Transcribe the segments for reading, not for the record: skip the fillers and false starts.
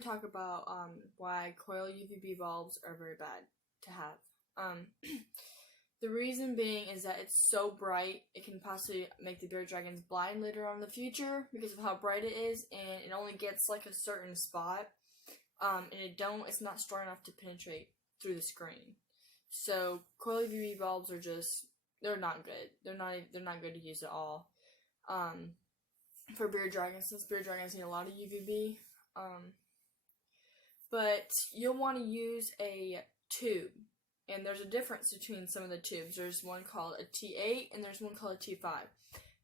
to talk about why Coil Uvb bulbs are very bad to have. The reason being is that it's so bright, it can possibly make the bearded dragons blind later on in the future because of how bright it is, and it only gets like a certain spot, and it's not strong enough to penetrate through the screen. So Coil Uvb bulbs are they're not good. They're not good to use at all. For bearded dragons, since bearded dragons need a lot of UVB. But you'll want to use a tube. And there's a difference between some of the tubes. There's one called a T8 and there's one called a T5.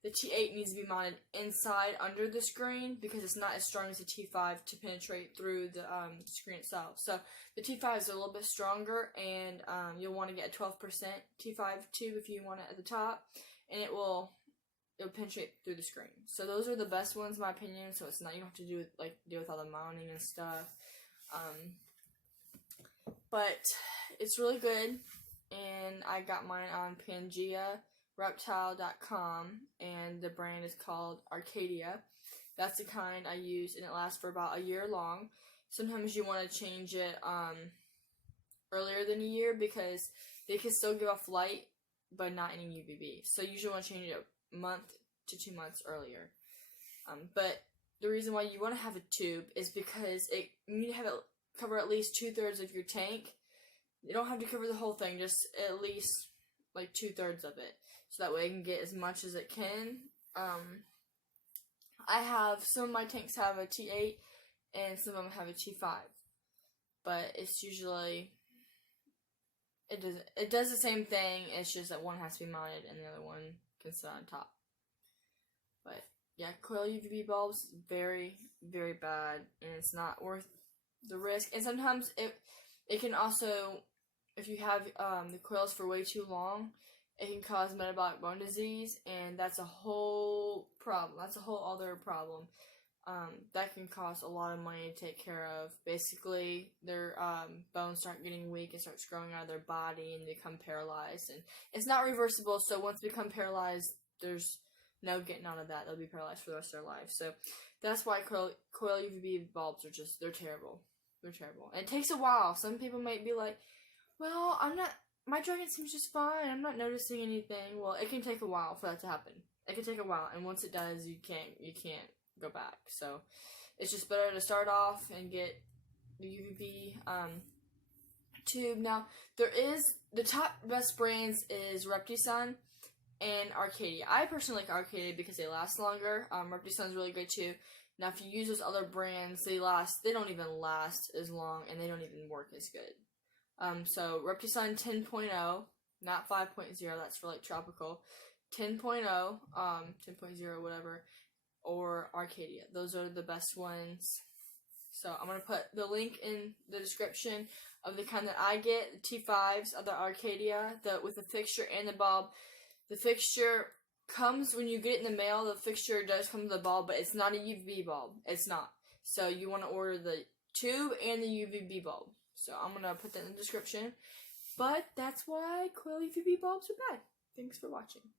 The T8 needs to be mounted inside under the screen because it's not as strong as the T5 to penetrate through the screen itself. So the T5 is a little bit stronger, and you'll want to get a 12% T5 tube if you want it at the top, and it'll penetrate through the screen. So those are the best ones in my opinion. So it's not, you don't have to deal with all the mounting and stuff. But it's really good, and I got mine on PangeaReptile.com, and the brand is called Arcadia. That's the kind I use, and it lasts for about a year long. Sometimes you want to change it earlier than a year because they can still give off light, but not any UVB. So you usually want to change it a month to 2 months earlier. But the reason why you want to have a tube is because you need to have it cover at least 2/3 of your tank. You don't have to cover the whole thing, just at least like 2/3 of it, so that way it can get as much as it can. I have some of my tanks have a T8 and some of them have a T5, but it's usually it does the same thing. It's just that one has to be mounted and the other one can sit on top. But yeah, Coil Uvb bulbs, very, very bad, and it's not worth the risk. And sometimes it can also, if you have the coils for way too long, it can cause metabolic bone disease, and that's a whole problem. That's a whole other problem. That can cost a lot of money to take care of. Basically, their bones start getting weak and starts growing out of their body, and they become paralyzed. And it's not reversible, so once they become paralyzed, there's no getting out of that. They'll be paralyzed for the rest of their life. So that's why Coil Uvb bulbs are they're terrible. They're terrible. And it takes a while. Some people might be like, well, my dragon seems just fine. I'm not noticing anything. Well, it can take a while for that to happen. It can take a while, and once it does, you can't go back. So it's just better to start off and get the UVB tube. Now, the top best brands is Reptisun and Arcadia. I personally like Arcadia because they last longer. Reptisun's really good too. Now, if you use those other brands, they don't even last as long, and they don't even work as good. So Reptisun 10.0, not 5.0, that's for like tropical. 10.0, 10.0, whatever, or Arcadia. Those are the best ones. So I'm going to put the link in the description of the kind that I get, the T5s of the Arcadia, with the fixture and the bulb. The fixture comes when you get it in the mail. The fixture does come with the bulb, but it's not a UVB bulb. It's not. So you want to order the tube and the UVB bulb. So I'm going to put that in the description. But that's why Coil Uvb bulbs are bad. Thanks for watching.